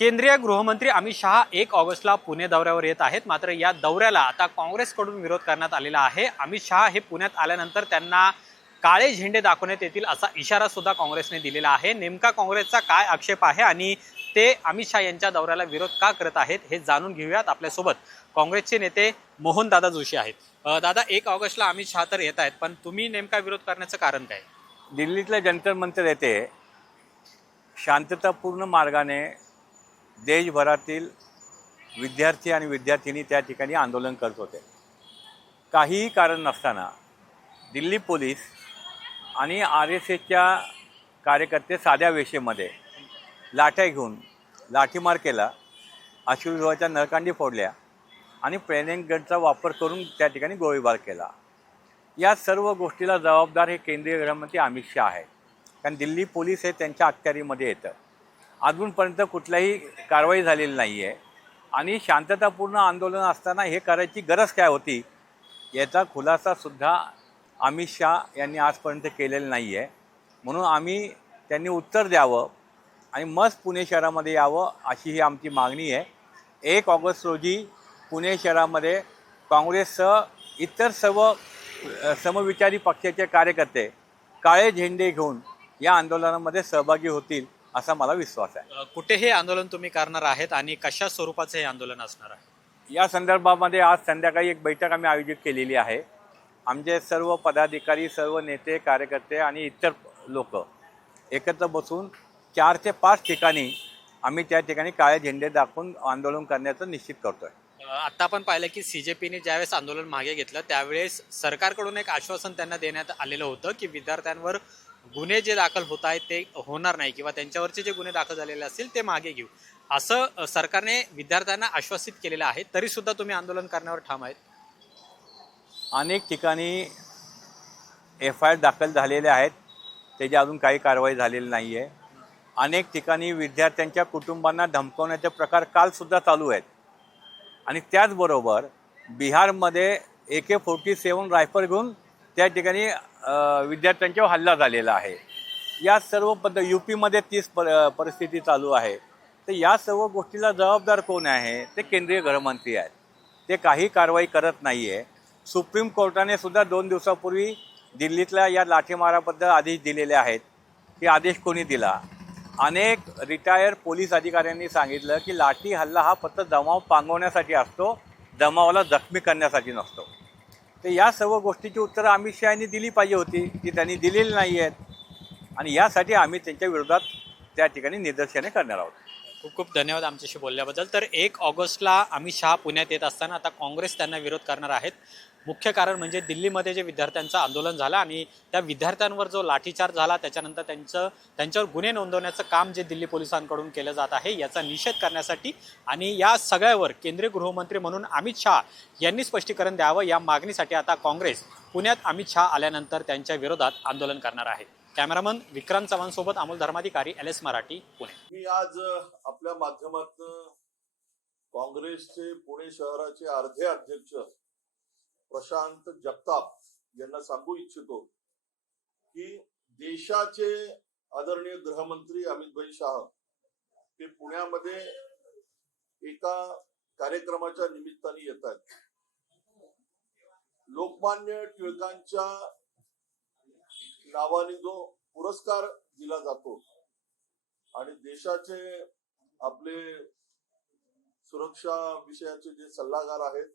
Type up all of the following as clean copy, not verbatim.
केंद्रीय गृहमंत्री अमित शहा 1 ऑगस्टला पुणे दौऱ्यावर येत आहेत. मात्र या दौऱ्याला आता काँग्रेसकडून विरोध करण्यात आलेला आहे. अमित शहा हे पुण्यात आल्यानंतर त्यांना काळे झेंडे दाखवण्यात येतील असा इशारा सुद्धा काँग्रेसने दिलेला आहे. नेमका काँग्रेसचा काय आक्षेप आहे आणि ते अमित शहा यांच्या दौऱ्याला विरोध का करत आहेत हे जाणून घेऊयात. आपल्यासोबत काँग्रेसचे नेते मोहनदादा जोशी आहेत. दादा, 1 ऑगस्टला अमित शहा तर येत आहेत, पण तुम्ही नेमका विरोध करण्याचं कारण काय? दिल्लीतल्या जंतर मंतर येथे शांततापूर्ण मार्गाने देशभरातील विद्यार्थी आणि विद्यार्थिनी त्या ठिकाणी आंदोलन करत होते. काहीही कारण नसताना दिल्ली पोलीस आणि RSSच्या कार्यकर्ते साध्या वेशेमध्ये लाठ्या घेऊन लाठीमार केला, अश्रुधुराच्या नळकांडी फोडल्या आणि प्रेनेंगनचा वापर करून त्या ठिकाणी गोळीबार केला. या सर्व गोष्टीला जबाबदार हे केंद्रीय गृहमंत्री अमित शहा आहेत. कारण दिल्ली पोलीस हे त्यांच्या अखत्यारीमध्ये येतं. अजूनपर्यंत कुठल्याही कारवाई झालेली नाही आहे आणि शांततापूर्ण आंदोलन असताना हे करायची गरज काय होती याचा खुलासासुद्धा अमित शहा यांनी आजपर्यंत केलेला नाही आहे. म्हणून त्यांनी उत्तर द्यावं आणि मग पुणे शहरामध्ये यावं अशी ही आमची मागणी आहे. 1 ऑगस्ट रोजी पुणे शहरामध्ये काँग्रेससह इतर सर्व समविचारी पक्षाचे कार्यकर्ते काळे झेंडे घेऊन या आंदोलनामध्ये सहभागी होतील असा मला विश्वास आहे. कुठे हे आंदोलन तुम्ही करणार आहेत आणि कशा स्वरूपाचं हे आंदोलन असणार आहे? या संदर्भामध्ये आज संध्याकाळी एक बैठक आम्ही आयोजित केलेली आहे. आमचे सर्व पदाधिकारी, सर्व नेते, कार्यकर्ते आणि इतर लोक एकत्र बसून 4 ते 5 ठिकाणी आम्ही त्या ठिकाणी काळे झेंडे दाखवून आंदोलन करण्याचं निश्चित करतोय. आता आपण पाहिलं की CJPने ज्यावेळेस आंदोलन मागे घेतलं त्यावेळेस सरकारकडून एक आश्वासन त्यांना देण्यात आलेलं होतं की विद्यार्थ्यांवर गुन्हे जे दाखल होत आहेत ते होणार नाही किंवा त्यांच्यावरचे जे गुन्हे दाखल झालेले असतील ते मागे घेऊ, असं सरकारने विद्यार्थ्यांना आश्वासित केलेलं आहे. तरी सुद्धा तुम्ही आंदोलन करण्यावर ठाम आहेत. अनेक ठिकाणी FIR दाखल झालेले आहेत, त्याची अजून काही कारवाई झालेली नाही आहे. अनेक ठिकाणी विद्यार्थ्यांच्या कुटुंबांना धमकवण्याचे प्रकार कालसुद्धा चालू आहेत आणि त्याचबरोबर बिहारमध्ये AK-47 रायफल घेऊन त्या ठिकाणी विद्यार्थ्यांच्यावर हल्ला झालेला आहे. या सर्व UPमध्ये तीच परिस्थिती चालू आहे. तर या सर्व गोष्टीला जबाबदार कोण आहे? ते केंद्रीय गृहमंत्री आहेत. ते काही कारवाई करत नाही आहे. सुप्रीम कोर्टाने सुद्धा 2 दिवसापूर्वी दिल्लीतल्या या लाठीमाराबद्दल आदेश दिलेले आहेत. की आदेश कोणी दिला? अनेक रिटायर पोलीस अधिकाऱ्यांनी सांगितलं की लाठी हल्ला हा फक्त जमाव पांगवण्यासाठी असतो, जमावाला जखमी करण्यासाठी नसतो. तर या सर्व गोष्टीची उत्तरं अमित शहा यांनी दिली पाहिजे होती, ती त्यांनी दिलेली नाही आहेत आणि यासाठी आम्ही त्यांच्या विरोधात त्या ठिकाणी निदर्शने करणार आहोत. खूप खूप धन्यवाद आमच्याशी बोलल्याबद्दल. तर 1 ऑगस्टला अमित शहा पुण्यात येत असताना आता काँग्रेस त्यांना विरोध करणार आहेत. मुख्य कारण म्हणजे दिल्लीमध्ये जे विद्यार्थ्यांचं आंदोलन झालं आणि त्या विद्यार्थ्यांवर जो लाठीचार्ज झाला त्याच्यानंतर त्यांच्यावर गुन्हे नोंदवण्याचं काम जे दिल्ली पोलिसांकडून केलं जात आहे याचा निषेध करण्यासाठी आणि या सगळ्यावर केंद्रीय गृहमंत्री म्हणून अमित शहा यांनी स्पष्टीकरण द्यावं या मागणीसाठी आता काँग्रेस पुण्यात अमित शहा आल्यानंतर त्यांच्या विरोधात आंदोलन करणार आहे. कॅमेरामन विक्रांत चव्हाण सोबत अमोल धर्माधिकारी, LS मराठी, पुणे. मी आज आपल्या माध्यमातून काँग्रेसचे पुणे शहराचे अर्धे अध्यक्ष प्रशांत जगताप यांना सांगू इच्छितो की देशाचे आदरणीय गृहमंत्री अमित शहा हे पुण्यामध्ये एका कार्यक्रमाच्या निमित्ताने येत आहेत. लोकमान्य टिळकांच्या नावाने जो पुरस्कार दिला जातो आणि देशाचे आपले सुरक्षा विषयाचे जे सल्लागार आहेत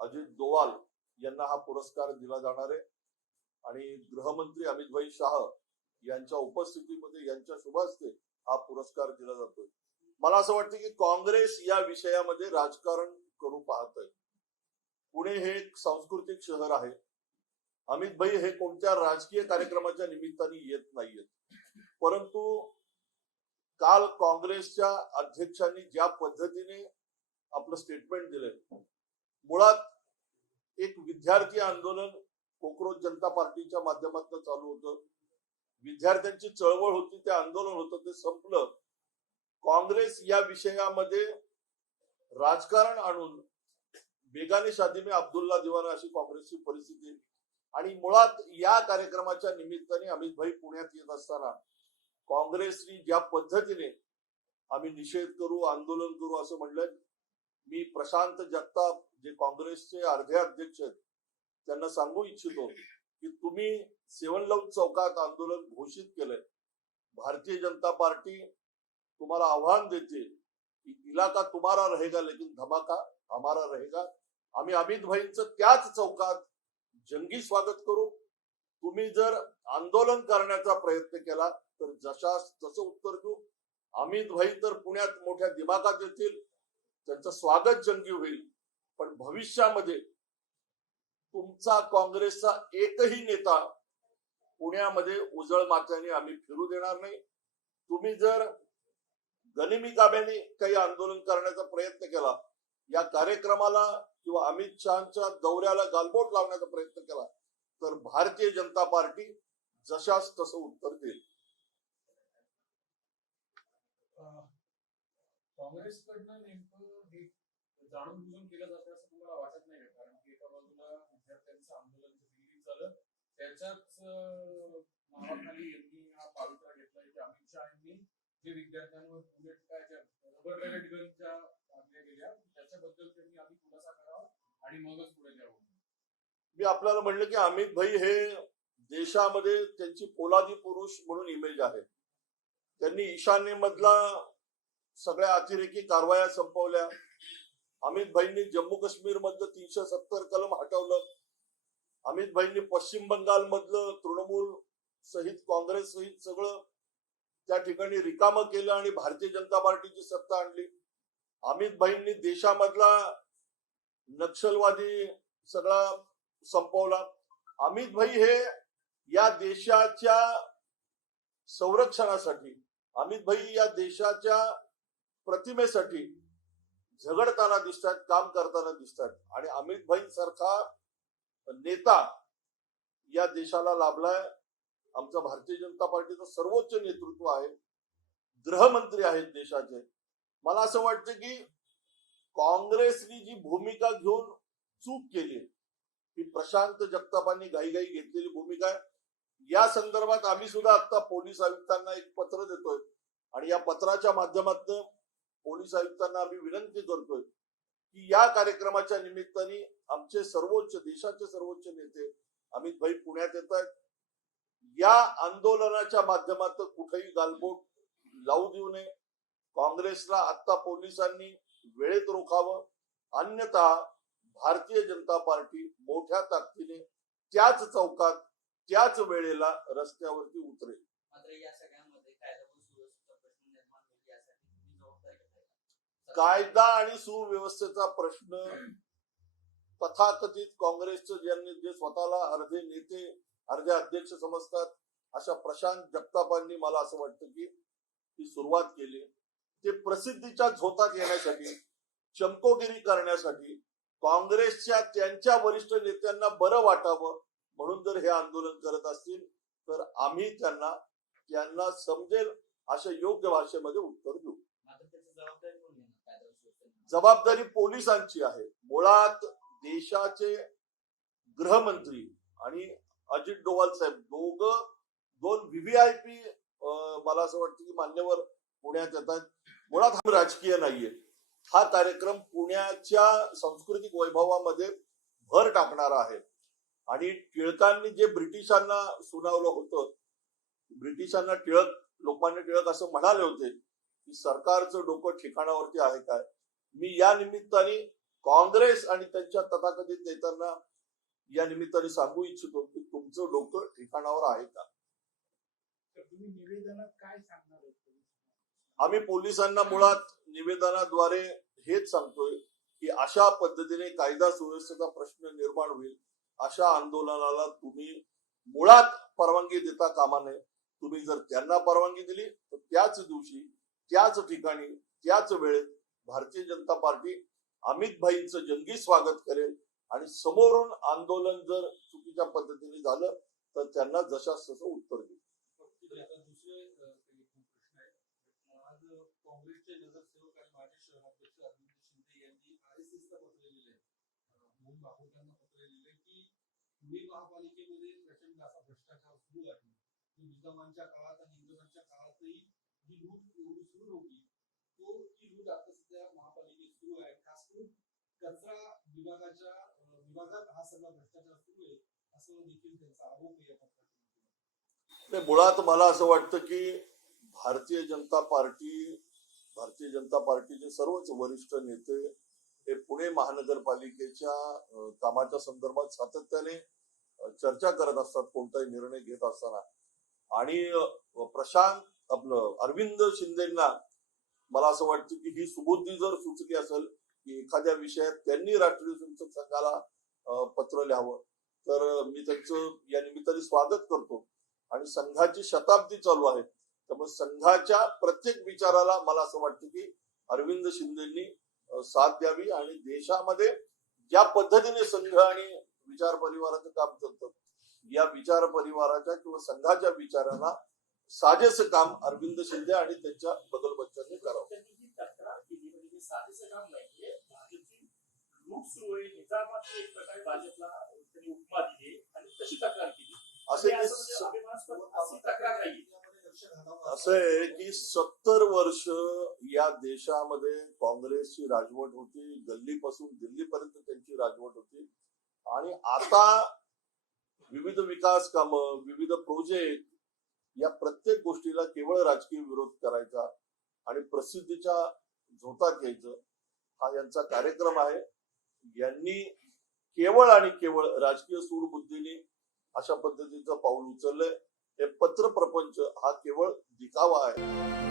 अजित डोवाल यांना हा पुरस्कार दिला जाणार आहे आणि गृहमंत्री अमित शहा यांच्या उपस्थितीमध्ये यांच्या शुभ हस्ते हा पुरस्कार दिला जातोय. मला असं वाटतं की काँग्रेस या विषयामध्ये राजकारण करू पाहत आहे. पुणे हे एक सांस्कृतिक शहर आहे. अमित हे कोणत्या राजकीय कार्यक्रमाच्या निमित्ताने येत नाहीयेत, परंतु काल काँग्रेसच्या अध्यक्षांनी ज्या पद्धतीने आपलं स्टेटमेंट दिलंय, मुळात एक विद्यार्थी आंदोलन कोकरोच जनता पार्टीच्या माध्यमातून चालू होतं. विद्यार्थ्यांची चळवळ होती, ते आंदोलन होतं, ते संपलं. काँग्रेस या विषयामध्ये राजकारण आणून बेगाने शादी में अब्दुल्ला दिवाना अशी काँग्रेसची परिस्थिती आणि मुळात या कार्यक्रमाच्या निमित्ताने अमित पुण्यात येत असताना काँग्रेसने ज्या पद्धतीने आम्ही निषेध करू, आंदोलन करू असं म्हणलंय. मी प्रशांत जगताप जे काँग्रेसचे अर्धे अध्यक्ष आहेत त्यांना सांगू इच्छितो की तुम्ही सेवन लव चौकात आंदोलन घोषित केलंय. भारतीय जनता पार्टी तुम्हाला आव्हान देते की इलाका तुम्हारा रहेगा लेकिन धमाका हमारा रहेगा. आम्ही अमित भाईंचं त्याच चौकात जंगी स्वागत करू. तुम्ही जर आंदोलन करण्याचा प्रयत्न केला तर जसं उत्तर देऊ. अमित भाई तर पुण्यात मोठ्या दिमागात येतील, त्यांचं स्वागत जंगी होईल. पण भविष्यामध्ये तुमचा काँग्रेसचा एकही नेता पुण्यामध्ये उजळ माथ्याने आम्ही फिरू देणार नाही. तुम्ही जर गनिमी काब्याने काही आंदोलन करण्याचा प्रयत्न केला, या कार्यक्रमाला किंवा अमित शहाच्या दौऱ्याला गालबोट लावण्याचा प्रयत्न केला तर भारतीय जनता पार्टी जशास तसं उत्तर देईल. काँग्रेसकडनं नेमकं हे जाणून बुजून केलं जातं असं तुम्हाला वाटत नाही का? कारण की एका बाजूला विद्यार्थ्यांचं आंदोलन दिल्लीत झालं, त्याच्याच नावाखाली यांनी हा पवित्रा घेतलाय की अमित शहानी जे विद्यार्थ्यांवर बुलेट काय रबर पॅलेट गनच्या मारल्या गेल्या त्याच्याबद्दल त्यांनी आधी खुलासा करावा आणि मगच पुढे जावं. मी आपल्याला म्हणलं की अमित भाई हे देशामध्ये त्यांची पोलादी पुरुष म्हणून इमेज आहे. त्यांनी ईशान्येमधला सगळ्या अतिरेकी कारवाया संपवल्या. अमित भाईंनी जम्मू काश्मीर मधलं 370 कलम हटवलं. अमित भाईंनी पश्चिम बंगाल मधलं तृणमूल सहित काँग्रेस सहित सगळं त्या ठिकाणी रिकामं केलं आणि भारतीय जनता पार्टीची सत्ता आणली. अमित भाईंनी देशामधला नक्षलवादी सगळा संपवला. अमित भाई हे या देशाच्या संरक्षणासाठी, अमित भाई या देशाच्या प्रतिमेसाठी झगडताना दिसतात, काम करताना दिसतात. आणि अमित भाई सारखा नेता या देशाला लाभलाय. आमचा भारतीय जनता पार्टीचं सर्वोच्च नेतृत्व आहे, गृहमंत्री आहेत देशाचे. मला असं वाटतं की काँग्रेसनी जी भूमिका घेऊन चूक केली ही प्रशांत जगतापांनी घाईघाई घेतलेली भूमिका आहे. या संदर्भात आम्ही सुद्धा आता पोलीस आयुक्तांना एक पत्र देतोय आणि या पत्राच्या माध्यमातून पोलीस आयुक्तांना आम्ही विनंती करतोय की या कार्यक्रमाच्या निमित्ताने आमचे देशाचे सर्वोच्च नेते अमित भाई पुण्यात येत आहेत. या आंदोलनाच्या माध्यमातून कुठेही गालबोट लावू देऊ नये. काँग्रेसला आता पोलिसांनी वेळेत रोखावं, अन्यथा भारतीय जनता पार्टी मोठ्या ताकदीने त्याच चौकात त्याच वेळेला रस्त्यावरती उतरेल. मात्र या सगळ्यामध्ये कायदा व सुव्यवस्थेचा प्रश्न निर्माण होईल यासाठी तुम्ही जबाबदारी घेताय? कायदा आणि सुव्यवस्थेचा प्रश्न तथाकथित काँग्रेसचं जे स्वतःला अर्धे नेते अर्धे अध्यक्ष समजतात अशा प्रशांत जगतापांनी मला असं वाटतं की ती सुरुवात केली. ते प्रसिद्धीच्या झोतात येण्यासाठी, चमकोगिरी करण्यासाठी, काँग्रेसच्या त्यांच्या वरिष्ठ नेत्यांना बरं वाटावं म्हणून जर हे आंदोलन करत असतील तर आम्ही त्यांना समजेल अशा योग्य भाषेमध्ये उत्तर देऊ. मात्र त्याची जबाबदारी कोण घेणार कायदा व सुव्यवस्थेची? जबाबदारी पोलिसांची आहे. मुळात देशाचे गृहमंत्री आणि अजित डोवाल साहेब दोन व्हीव्हीआयपी मला असं वाटतं की मान्यवर पुण्यात येतात. मुळात हा राजकीय नाहीये. हा कार्यक्रम पुण्याच्या सांस्कृतिक वैभवामध्ये भर टाकणारा आहे. आणि टिळकांनी जे ब्रिटिशांना सुनावलं होतं, ब्रिटिशांना लोकमान्य टिळक असं म्हणाले होते की सरकारचं डोकं ठिकाणावरती आहे काय. मी या निमित्ताने काँग्रेस आणि त्यांच्या तथाकथित नेत्यांना या निमित्ताने सांगू इच्छितो की तुमचं डोकं ठिकाणावर आहे का. तुम्ही निवेदनात काय सांगणार आहे? आम्ही पोलिसांना मुळात निवेदनाद्वारे हेच सांगतोय की अशा पद्धतीने कायदा सुव्यवस्थेचा प्रश्न निर्माण होईल अशा आंदोलनाला तुम्ही मुळात परवानगी देता कामा नये. तुम्ही जर त्यांना परवानगी दिली तर त्याच दिवशी त्याच ठिकाणी त्याच वेळेत भारतीय जनता पार्टी अमित भाईंचं जंगी स्वागत करेल आणि समोरून आंदोलन जर चुकीच्या पद्धतीने झालं तर त्यांना जशास तसं उत्तर देईल. दुसरे प्रश्न आहे. आज काँग्रेसचे नगरसेवक आणि माजी शहराध्यक्ष अरविंद शिंदे यांनी RSSला पत्र लिहिले, मोहन भागवतांना पत्र लिहिले की पुणे महापालिकेमध्ये प्रचंड असा भ्रष्टाचार सुरू आहे. निजामांच्या काळात आणि इंग्रजांच्या काळातही ही लूट एवढी सुरू नव्हती. तो ही लूट आता सध्या महापालिकेत सुरू आहे. खास करून कचरा विभागात हा सगळा भ्रष्टाचार सुरू आहे असं देखील त्यांचा आरोप आहे या पत्रात. नाही, मुळात मला असं वाटतं की भारतीय जनता पार्टीचे सर्वच वरिष्ठ नेते हे पुणे महानगरपालिकेच्या कामाच्या संदर्भात सातत्याने चर्चा करत असतात कोणताही निर्णय घेत असताना. आणि अरविंद शिंदेना मला असं वाटतं की ही सुबुद्धी जर सुचली असेल की एखाद्या विषयात त्यांनी राष्ट्रीय स्वयंसेवक संघाला पत्र लिहावं, तर मी त्यांचं या निमित्ताने स्वागत करतो. आणि संघाची शताब्दी चालू आहे, त्यामुळे संघाच्या प्रत्येक विचाराला मला असं वाटतं की अरविंद शिंदेंनी साथ द्यावी. आणि देशामध्ये ज्या पद्धतीने संघ आणि विचार परिवाराचं काम चालतं, या विचार परिवाराच्या किंवा संघाच्या विचारांना साजेसं काम अरविंद शिंदे आणि त्यांच्या बगलबच्च्यांनी करावं. त्यांनी जी तक्रार केली म्हणजे हे साधेसं काम नाहीये. भाजपची लूट सुरू आहे, निजामाची एक प्रकारे भाजपला त्यांनी उपमा दिली आणि तशी तक्रार केली. असे आणि असं म्हणजे अभिमानास्पद अशी तक्रार नाहीये. असं आहे की 70 वर्ष या देशामध्ये काँग्रेसची राजवट होती, गल्लीपासून दिल्लीपर्यंत त्यांची राजवट होती. आणि आता विविध विकास कामं, विविध प्रोजेक्ट, या प्रत्येक गोष्टीला केवळ राजकीय विरोध करायचा आणि प्रसिद्धीच्या झोतात घ्यायचं हा यांचा कार्यक्रम आहे. यांनी केवळ आणि केवळ राजकीय सूडबुद्धीने अशा पद्धतीचं पाऊल उचललंय. हे पत्र प्रपंच हा केवळ दिखावा आहे.